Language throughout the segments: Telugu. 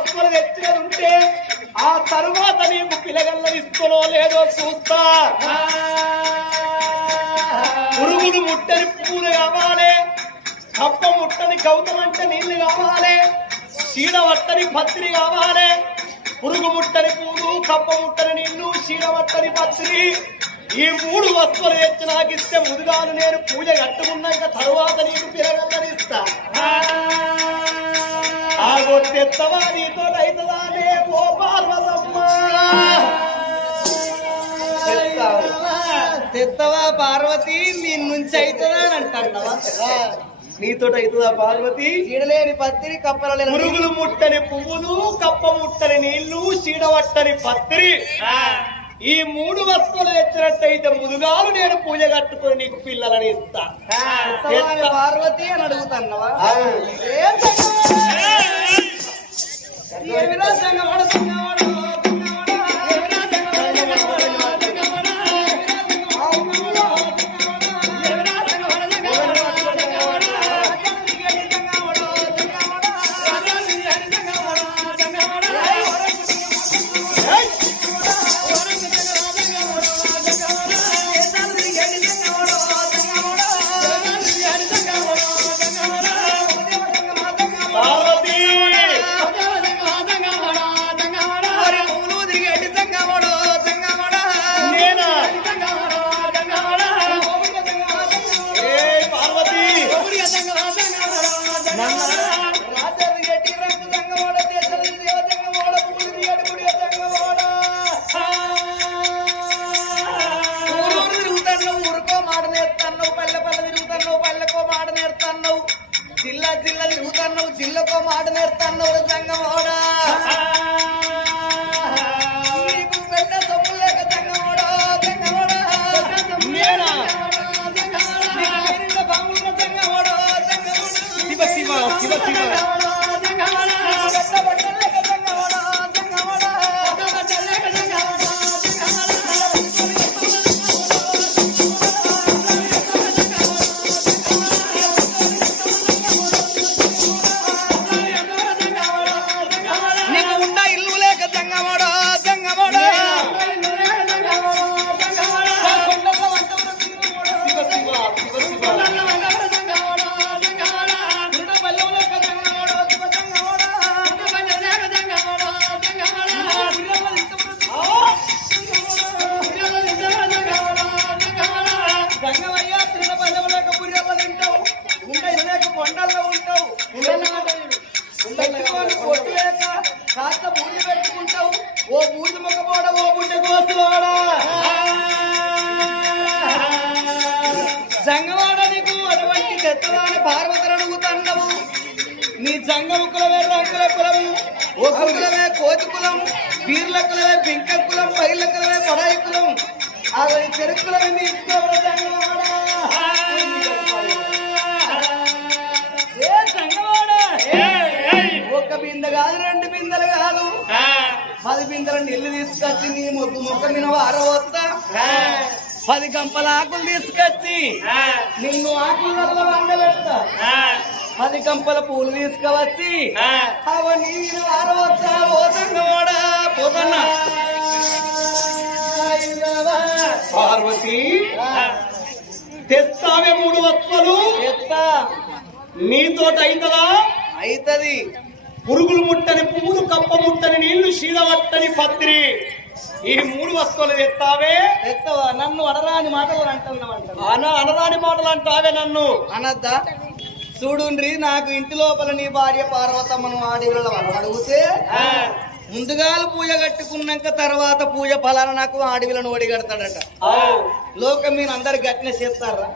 వస్తువులు తెచ్చినది ఉంటే ఆ తరువాత నీకు పిల్లగల్ల ఇస్తునో లేదో చూస్తా. పురుగులు ముట్టని పువ్వులు కావాలి కప్ప ముట్టని గౌతమంటే నీళ్ళు కావాలి చీడ వట్టని పత్రి కావాలి పురుగు ముట్టని పువ్వులు కప్ప ముట్టని నీళ్ళు చీడ వట్టని పత్రి. ఈ మూడు వస్తువులు తెచ్చి నాకు ఇస్తే ముదుగాను నేను పూజ కట్టుకున్నాక తరువాత నీకు పిల్లగల్లనిస్తా ఆ గొత్తెత్తవా నీతో రైతుదానే ఓ పార్వతమ్మ. తెత్తవా పార్వతి? నీ నుంచి అవుతుందా అని అంటావా నీతో అవుతుందా పార్వతి? చీడలేని పత్రి కప్పలలేని పురుగులు ముట్టని పువ్వులు కప్ప ముట్టని నీళ్ళు చీడవట్టని పత్రి ఈ మూడు వస్తువులు తెచ్చినట్టయితే ముదుగాలు నేను పూజ కట్టుకొని నీకు పిల్లలని ఇస్తా. పార్వతి అని అడుగుతున్నావా. ఏం? ఏమిరా జిల్లా జిల్లా తిరుగుతున్నావు జిల్లాకో మాట నేర్తున్నావు సంగమోడా శివ శివ అటువంటి చెత్తదాని పార్వతులు అడుగుతున్నావు నీ జంగము కులమే రంగుల కులము ఓ కులమే కోతి కులం పీర్ల కులమే పింక కులం పైర్ల కులమే పడాయి కులం అవి చెరుకులమే నీ కులముల జంగవాడ ఏ జంగవాడ? ఒక్క బిందె కాదు రెండు బిందెలు కాదు. పది బిందెల నీళ్ళు తీసుకొచ్చి నీ మొద్దు మొక్క మీద వారవద్దా పది గంపల ఆకులు తీసుకొచ్చి నిన్ను ఆకులలో వండబెడతా పది గంపల పూలు తీసుకువచ్చి అవన్నీ నేను వారవద్దా పోతంగోడా పోతన్నా పార్వతి తెస్తావే మూడు వస్తువులు ఎత్తా. నీతో అవుతుందా అయితది. పురుగులు ముట్టని పువ్వులు కప్ప ముట్టని నీళ్ళు శీలవట్టని పత్రి ఈ మూడు వస్తువులు తెస్తావే ఎత్తవా నన్ను అడరాని మాటలు అంటున్నామంట అన అనరాని మాటలు అంటావే నన్ను? అనద్దా. చూడుండ్రి నాకు ఇంటి లోపల నీ భార్య పార్వతమ్మను ఆడేళ్ళ అడిగితే ముందుగాలు పూజ కట్టుకున్నాక తర్వాత పూజ ఫలాన నాకు అడవిలను ఓడిగడతాడట లోకం మీరు అందరు గట్టిన చేస్తారా?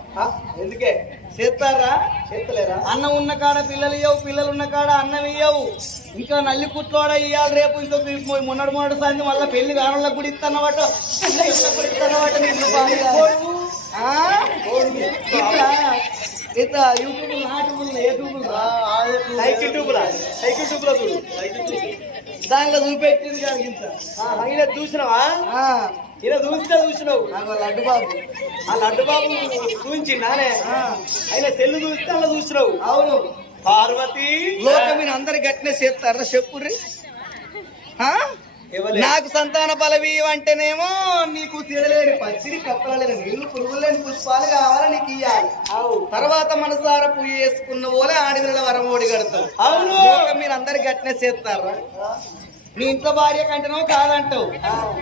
ఎందుకే? చేస్తారా? చేస్తలేరా? అన్నం ఉన్న కాడ పిల్లలు ఇయ్యవు పిల్లలు ఉన్న కాడ అన్నం ఇయ్యవు. ఇంకా నల్లి కుట్లోడ ఇయ్యాలి రేపు ఇంకొక మొ- మొన్నటి మొన్నటి సంది మళ్ళీ పెళ్ళి కానులకు కూడా ఇస్తానమాట కూడా ఇస్తానమాట సైకిల్ ట్యూబ్లా? సైకిల్ ట్యూబ్లా చూడు. దానిలో చూపెట్టింది కాదు ఇంత. చూసినావా? ఈయన చూస్తే చూసినావు. నాకు లడ్డు బాబు. ఆ లడ్డు బాబు చూపించిండానే. ఆ, ఆయన సెల్లు చూస్తే అలా చూసినావు. అవును. పార్వతి. మీరు అందరు గట్టినే చేస్తారా చెప్పుర్రి? ఎవలే? నాకు సంతాన బలవి అంటేనేమో నీకు తిరలేని పచ్చిడి కప్పలేని నీళ్ళు పురుగులేని పుష్పాలు కావాలని నీకు ఇయ్యాలి. తర్వాత మనసార పూజ చేసుకున్న పోలే ఆడిదల వరం ఓడి కడతావు అవును. మీరు అందరు గట్టినే చేస్తారా? నీ ఇంట్లో భార్య కంటేనో కాదంటావు.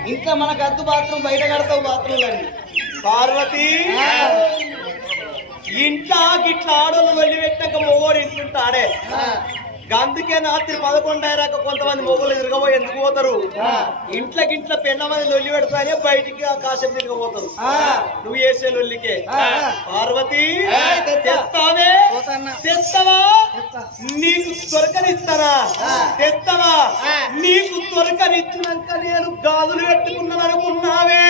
ఇంట్లో మన గద్దు బాత్రూమ్ బయట కడతావు బాత్రూమ్ అని పార్వతి. ఇంట్లో గిట్లా ఆడోళ్ళు వెళ్ళి పెట్టాక మొగోడు ఇంటుంటాడే అందుకే రాత్రి పదకొండు అయ్యాక కొంతమంది మొగలు తిరగబోయి ఎందుకు పోతారు ఇంట్లోకి ఇంట్లో పెన్న మంది లొల్లి పెడతానే బయటికి ఆకాశం తిరగబోతారు. నువ్వు చేసే లొల్లికే. పార్వతి. తెస్తావే. తెస్తావా తెస్తా. నీకు దొరకనిస్తానా ఆ. తెస్తావా. నీకు దొరకనిచ్చినాక నేను గాజులు పెట్టుకున్నాను అనుకున్నావే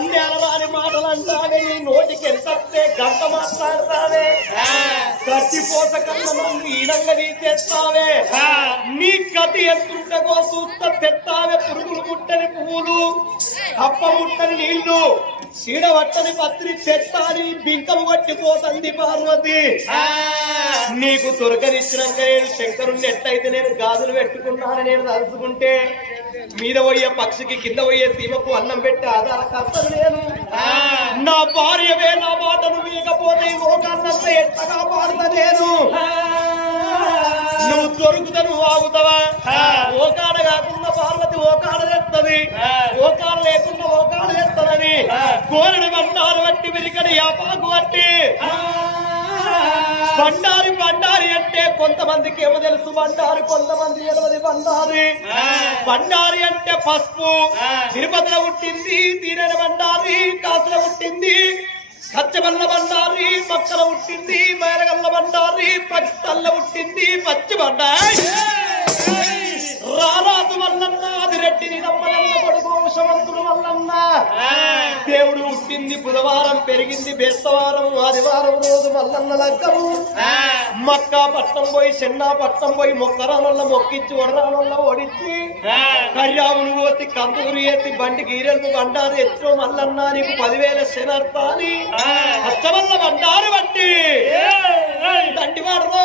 నన్ను ఎలరాని మాటలు అంటావే నీ నోటికి ఎంతస్తే గంట మాట్లాడతావే? కత్తిపోత కన్నా నన్ను ఈనంగా తీసేస్తావే నీ గతి ఎంతుంటగో చూస్తా తెస్తావే పురుగులు ముట్టని పువ్వులు కప్ప ముట్టని నీళ్ళు. చీడ పట్టని పత్రి తెస్తాని బింకము పట్టిపోతుంది పార్వతి. నీకు దొరకనిచ్చినాక నేను శంకరుణ్ణి ఎట్టయితే నేను గాజులు పెట్టుకున్నాను నేను తలుచుకుంటే మీద పోయే పక్షికి కింద పోయే సీమకు అన్నం పెట్టి ఆధార కర్తను నేను. నా భార్యవే నా మాటను వీకపోతే లోకాన్నంతా ఎట్టగా పాడతా నేను. నువ్వు దొరుకుతా నువ్వు ఆగుతావా? ఓకాడ కాకుండా పార్వతి ఓకాడ తెస్తుంది ఓకాడ లేకుండా ఓకాడ తెస్తుందని కోరిన బండారు బట్టి విరికడి యాపాకు బట్టి బండారి బండారి అంటే కొంతమందికి ఏమో తెలుసు. బండారి కొంతమంది తెలియదు బండారి. బండారి అంటే పసుపు. తిరుపతిలో పుట్టింది తీరని బండారి కాసులో పుట్టింది. కచ్చబల్ల బండారి మక్కల పుట్టింది మేరగల్ల బండారి పచ్చితల్ల పుట్టింది పచ్చి బండారి. రారాజు వల్లన్న అది రెడ్డిని నమ్మలన్న కొడుకు వంశవంతుడు వల్లన్నా. దేవుడు పుట్టింది బుధవారం పెరిగింది బేస్తవారం ఆదివారం రోజు మల్లన్న లగ్గము. మక్కా పట్నం పోయి చెన్నా పట్నం పోయి మొక్కరానల్ల మొక్కిచ్చి వడరానల్ల ఓడించి కర్యామును కోసి కందుగురు వేసి బండి గీరెలు బండారు ఎచ్చో మల్లన్న నీకు పదివేల శనర్తాని అచ్చవల్ల బండారు బట్టి. దండి వాడదో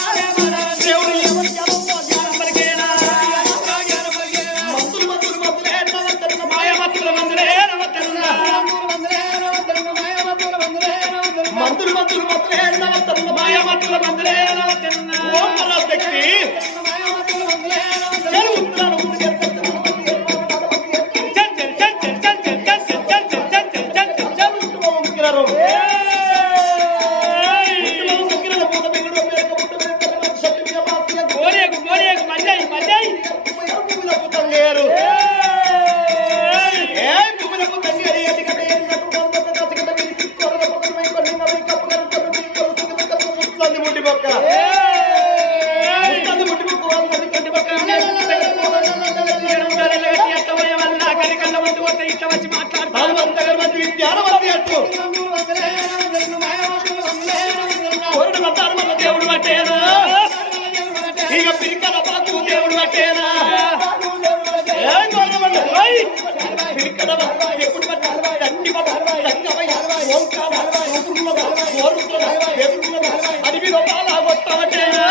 పాలు కొట్టవటేనా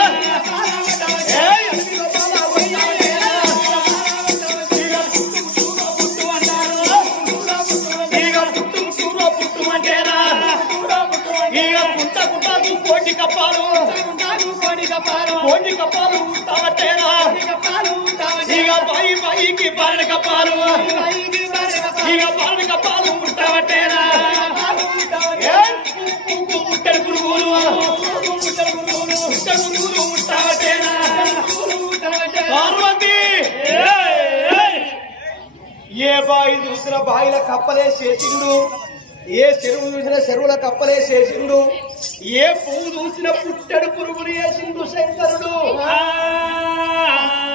ఇక పుట్టు పుట్టులో పుట్టుమంటేనా ఇక ఏ బాయి చూసిన బాయిల కప్పలే చేసిండు. ఏ చెరువు చూసిన చెరువుల కప్పలే చేసిండు ఏ పువ్వు చూసిన పుట్టెడు పురుగులు వేసిండు శంకరుడు.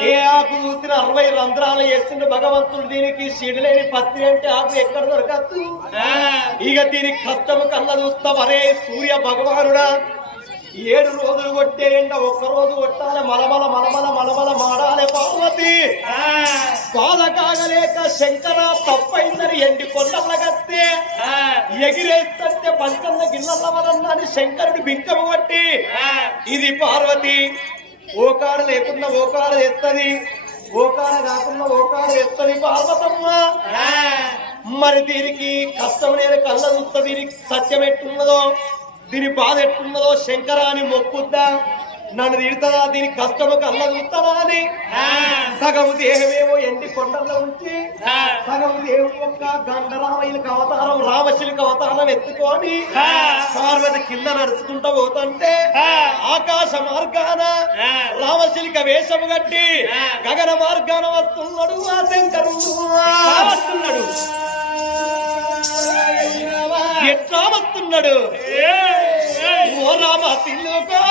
ఏ ఆకు చూసిన అరవై రంధ్రాలు వేసిండు భగవంతుడు. దీనికి సిడిలేని పత్తి అంటే ఆకు ఎక్కడ దొరకద్దు ఇక దీనికి కష్టము కళ్ళ చూస్తావరే సూర్య భగవానుడా. ఏడు రోజులు కొట్టే ఎండ ఒక్క రోజు కొట్టాలి. మలమల మలమల మలమల మాడాలి పార్వతి. బాధ కాగలేక శంకర తప్పైందని ఎండి కొండలగత్తే ఎగిరేస్తే పంచన్న వలన్నని శంకరుడు బింకము కొట్టి. ఇది పార్వతి. ఓకాడ లేకుండా ఓకాడ ఎత్తది ఓకాడ కాకుండా ఓకాడ ఎత్తది పార్వతమ్మ. మరి దీనికి కష్టం నేను కళ్ళ చూస్తా దీనికి సత్యం ఎట్టున్నదో దీని బాధ ఎట్టున్నదో శంకర అని మొక్కుద్దా. నన్ను తిడతారా? దీని కష్టము కళ్ళ చూస్తారా అని. సగం దేహమేమో ఎండి కొండల్లో ఉంచి సగం దేవుడు యొక్క గండరామయ్యలకు అవతారం రామశిలికి అవతారం ఎత్తుకొని పార్వతి కింద నడుచుకుంటూ పోతుంటే ఆకాశ మార్గాన రామశిలిక వేషము కట్టి గగన మార్గాన వస్తున్నాడు ఆ శంకరుడు. వస్తున్నాడు. ఎట్లా వస్తున్నాడు? ఓ రామ సిల్లుగా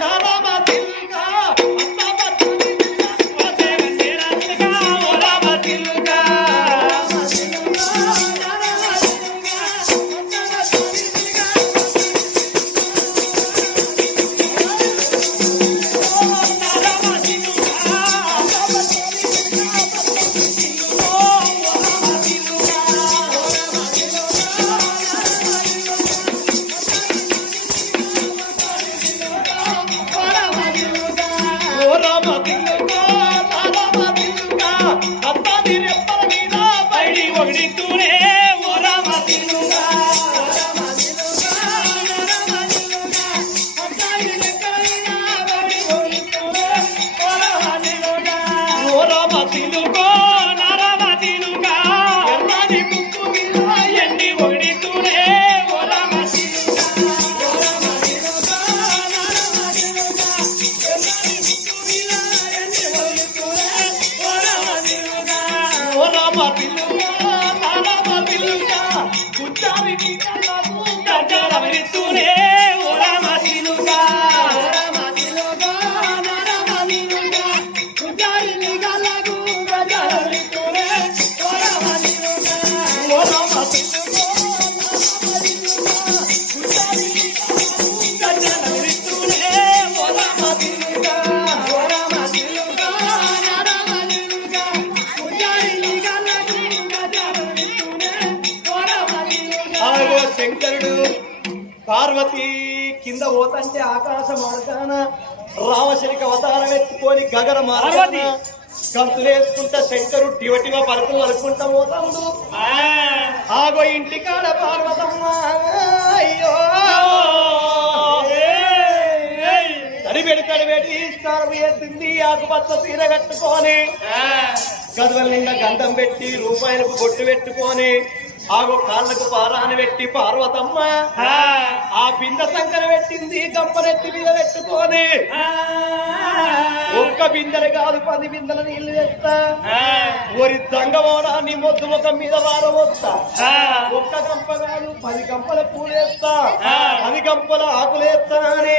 నా రామ సిల్లుగా కింద పోతంటే ఆకాశ మార్గాన రామశలిక అవతారం ఎత్తుకొని గగన మార్గాన గంతులేసుకుంటా శంకరుడు టివటివ పరుపులు వరుకుంటా పోతాడు. ఆగో ఇంటికాడ పార్వతమ్మ. అయ్యో! తడిబెడి తడిబెడి స్నానం చేసింది ఆకుపచ్చ చీర కట్టుకొని. గదుల నిండా గంధం పెట్టి రూపాయలకు బొట్టు పెట్టుకొని ఆగో కాళ్ళకు పారాన్ని పెట్టి పార్వతమ్మ. ఆ. బింద సంకర పెట్టింది గంపనెత్తి మీద పెట్టుకొని. ఒక్క బిందెలు కాదు పది బిందెల నీళ్ళు తెస్తా. ఒరి దంగమోనా నీ మొద్దు ముఖం మీద వారవస్తా ఒక్క గంప కాదు పది గంపల పూలేస్తా పది గంపల ఆకులేస్తా అని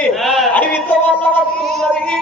అడవితో వల్ల వస్తున్నది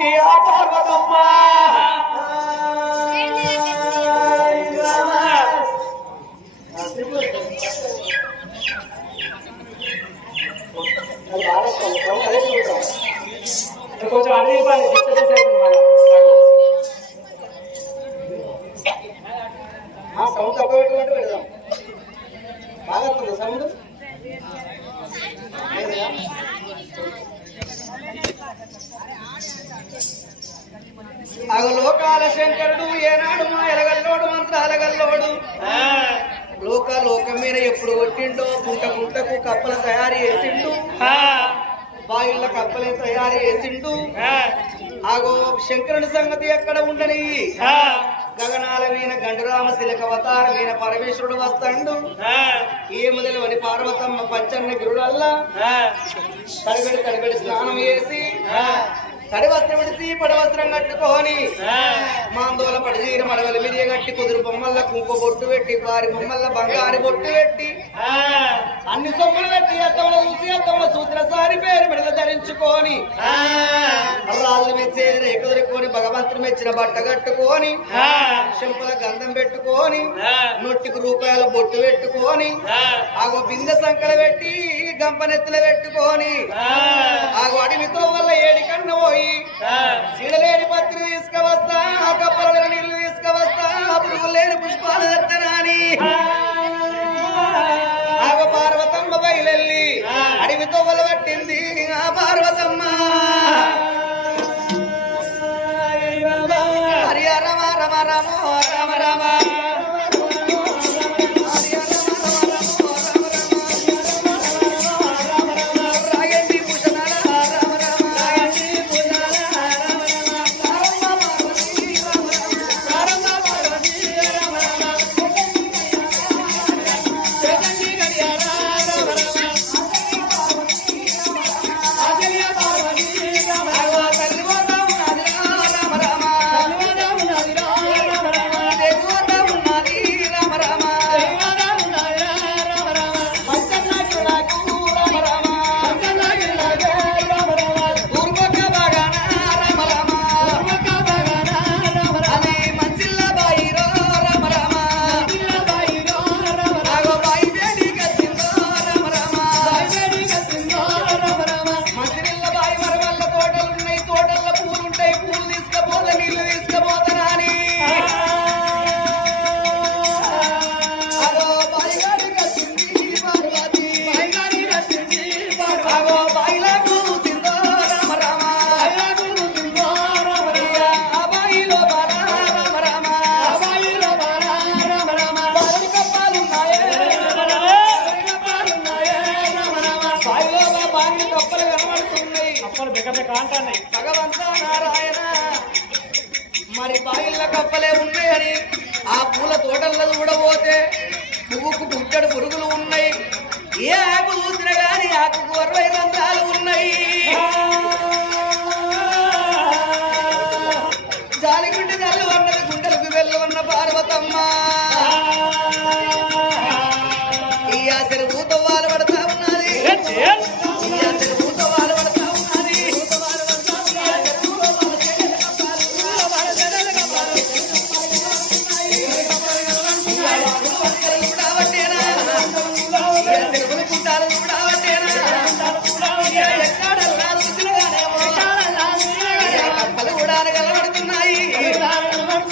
చేసిండు. ఆగో శంకరుడి సంగతి ఎక్కడ ఉండని? గగనాల మీద గండురామ శిలక అవతార మీద పరమేశ్వరుడు వస్తాడు. ఏ మొదలవని పార్వతమ్మ పచ్చన్న గిరుడల్లా తడగడి తడగడి స్నానం చేసి తడి వస్త్రం విడిసి పడి వస్త్రం కట్టుకొని. మాందోల పడిజీర మడవలి మిరియ కట్టి కుదురు బొమ్మల్ల కుంకు బొట్టు పెట్టి వారి బొమ్మల్ల బంగారు బొట్టు పెట్టి. అన్ని సొమ్ములు పెట్టి అత్తముల చూసి అత్తముల సూత్రసారి పేరు మెడల ధరించుకొని. రాజులు మెచ్చే రేకుదురుకొని భగవంతుడు మెచ్చిన బట్ట కట్టుకొని. చెంపల గంధం పెట్టుకొని. నొట్టికి రూపాయల బొట్టు పెట్టుకొని. ఆగో బిందె సంకల పెట్టి గంపనెత్తుల పెట్టుకొని. ఆగో అడవితో వల్ల ఏడి కన్న పోయి సీడలేని పత్రి తీసుకువస్తా కప్పల నీళ్ళు తీసుకువస్తా పురుగులు లేని పుష్పాలు తెత్తనాని ఆగ పార్వతమ్మ బయలెల్లి అడవితో పట్టింది ఆ పార్వతమ్మ. హరి రమ రమ రమ రమ రమ నారాయణ. మరి బాయిల కప్పలే ఉన్నాయని ఆ పూల తోటల్లో చూడబోతే పువ్వుకు పుట్టడు పురుగులు ఉన్నాయి. ఏ ఆకు చూసినా గాని ఆకుకు అరవై రంధ్రాలు ఉన్నాయి. జాలిగుండి జల్లు ఉన్నది గుండెలకు వెళ్ళి ఉన్న పార్వతమ్మ. ఈ ఆశలు భూతవాలు పడతా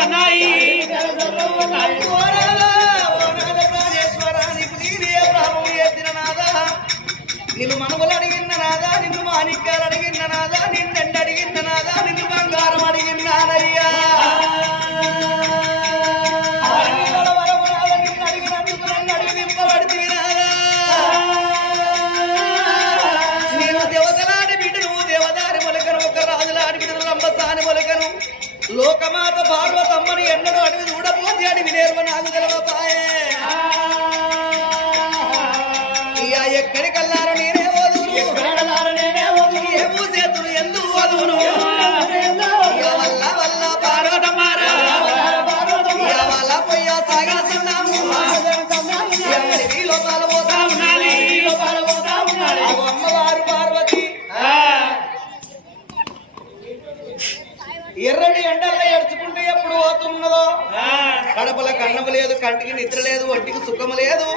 ఉన్నాయి నిన్ను మనములు అడిగిన నాదా నిన్ను మాణిక్యాలు అడిగిన నాదా నిన్నెండు అడిగిన నాదా నిన్ను బంగారం అడిగిన నాదయ్యా. లోకమాత పార్వతమ్మని ఎన్నడూ అడివి చూడపోతే అడివి నేర్వ నాకు తెలవపాయే. ఇక ఎక్కడికల్లారో నేనే ఓదును? ఏమూ చేతులు ఎందు ఓదును? వల్ల వల్ల పార్వతమ్మారా పొయ్య సాగిస్తున్నాము? ఎక్కడికి లోకాలు పోతా ఉండాలి అమ్మవారు పార్వతి. ఏడ్చుకుంటూ ఎప్పుడు పోతున్నదో కడపల కన్నము లేదు కంటికి నిద్ర లేదు ఒంటికి సుఖము లేదు.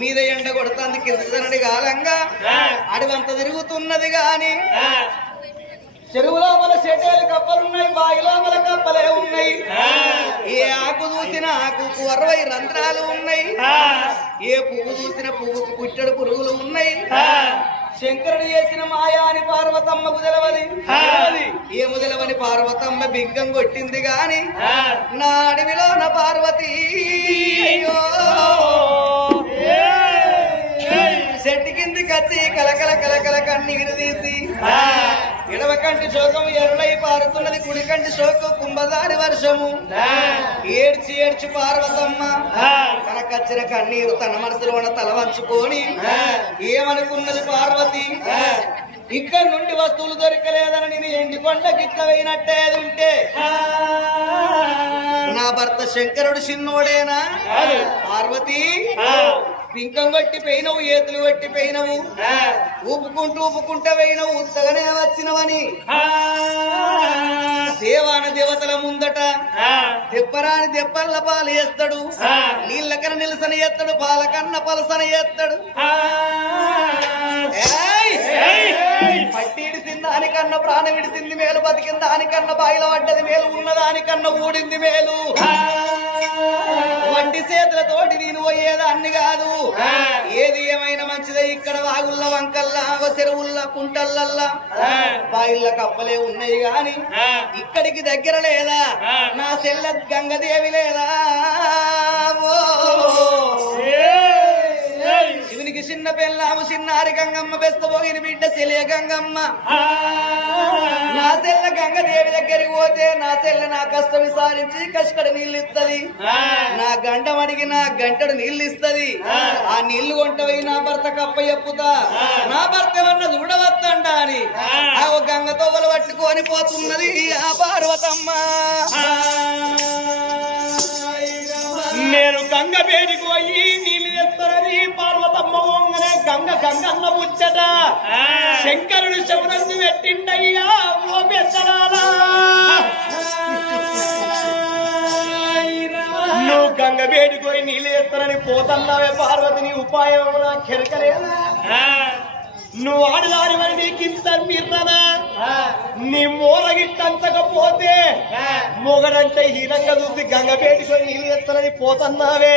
మీద ఎండ కొడుతుంది కింద తినడి కాలంగా అడవంత తిరుగుతున్నది గాని. చెరువు లోపల చెట్టేలు కప్పలున్నాయి బావి లోపల కప్పలే ఉన్నాయి. ఏ ఆకు చూసిన ఆకుకు అరవై రంధ్రాలు ఉన్నాయి. ఏ పువ్వు చూసిన పువ్వుకు పుట్టడు పురుగులు ఉన్నాయి. శంకరుడు చేసిన మాయా అని పార్వతమ్మకు తెలవది ఏ ముదలవని పార్వతమ్మ బింగం కొట్టింది గాని నా అడవిలో నా పార్వతి చెట్టు కిందికి వచ్చి కలకల కలకల కన్నీరు తీసి ఎడవ కంటి శోకం ఎరులై పారుతున్నది కుడి కంటి శోకం కుంభదారి వర్షము. ఏడ్చి ఏడ్చి పార్వతమ్మ. తనకచ్చిన కన్నీరు తన మనసులో ఉన్న తల వంచుకొని ఏమనుకున్నది పార్వతి? ఇక్కడ నుండి వస్తువులు దొరకలేదని నేను ఎండి కొండ గిట్ల వేయినట్టే ఉంటే నా భర్త శంకరుడు చిన్నోడేనా? పార్వతి. పింకం కొట్టి పోయినవు ఏతులు కొట్టి పోయినవు. ఊపుకుంటూ ఊపుకుంటూ పోయినవు ఉత్తగానే వచ్చినవని. దేవాన దేవతల ముందట దెప్పరాని దెప్పల్ల పాలు వేస్తాడు నీళ్ళకన నిలసన ఎత్తాడు పాలకన్న పలసన ఎత్తాడు! పట్టి ఇడిసింది దానికన్నా ప్రాణం ఇడిసింది మేలు బతికింది దానికన్నా బాయిల పడ్డది మేలు ఉన్న దానికన్నా ఊడింది మేలు. వంటి చేతులతోటి నేను పోయేదాన్ని కాదు. ఏది ఏమైనా మంచిదే ఇక్కడ వాగుల్ల వంకల్లా చెరువుల్ల కుంటల్లల్లా. బాయిల్ల కప్పలే ఉన్నాయి గాని ఇక్కడికి దగ్గర లేదా? నా సెల్ల గంగదేవి లేదా? ఓ! చిన్న పెళ్ళాము చిన్నారి గంగమ్మ బెస్తపోగిన బిడ్డ సెలియ గంగమ్మ. నా సెల్ల గంగదేవి దగ్గరికి పోతే నా సెల్ల నా కష్టం విసారించి కష్టడు నీళ్ళు ఇస్తుంది నా గంటం అడిగి నా గంటడు నీళ్ళు ఇస్తది ఆ నీళ్ళు కొంటవి నా భర్త కప్ప చెప్పుతా. నా భర్త ఏమన్నా చూడవద్దండా అని. ఆ. ఓ గంగ తోవలు పట్టుకొని పోతున్నది ఆ పార్వతమ్మ. నేను గంగ గంగ గంగన్న ముచ్చట. శంకరుడు శబరంది పెట్టిండయ్యా ఓ నువ్వు గంగ వేడికి పోయి నీళ్ళు తెస్తానని పోతున్నావే పార్వతి నీ ఉపాయం నా కెరకలేదా? నువ్వు ఆడదాని మరి నీకింత మిర్రనా? నీ మూలగిట్టంచకపోతే మొగడంటే హీనంగా చూసి గంగ పేటికొని నీళ్ళు ఎత్తానని పోతున్నావే.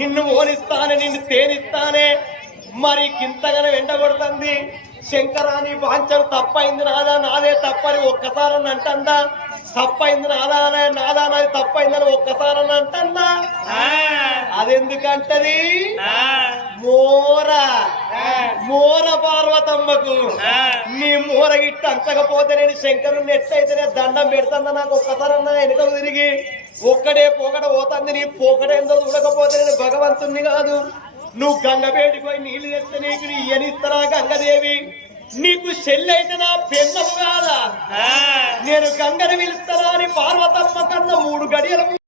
నిన్ను ఓనిస్తానే నిన్ను తేనిస్తానే. మరి కింతగానే ఎండగొడుతుంది శంకరాని వాంచలు తప్పైంది నాదా నాదే తప్పని ఒక్కసారి అంటందా? తప్పైంది నాదా నాదా నాది తప్పైందని ఒక్కసారి అంటందా? అదెందుకంటది? మోర. మోర పార్వతమ్మకు. నీ మోర గిట్ట అంచకపోతే నేను శంకరుని ఎట్లయితేనే దండం పెడుతుందా నాకు ఒక్కసారన్నా వెనుక తిరిగి? ఒక్కడే పోకడ పోతుంది నీ పోకడేందో చూడకపోతే నేను భగవంతుణ్ణి కాదు. నువ్వు గంగబేటికి పోయి నీళ్ళు తెస్తే నీకు నీ ఎనిస్తరా గంగదేవి. నీకు చెల్లైతే నా పెన్నము కాదా? నేను గంగని పిలుస్తానా అని పార్వతమ్మ కన్నా మూడు గడియల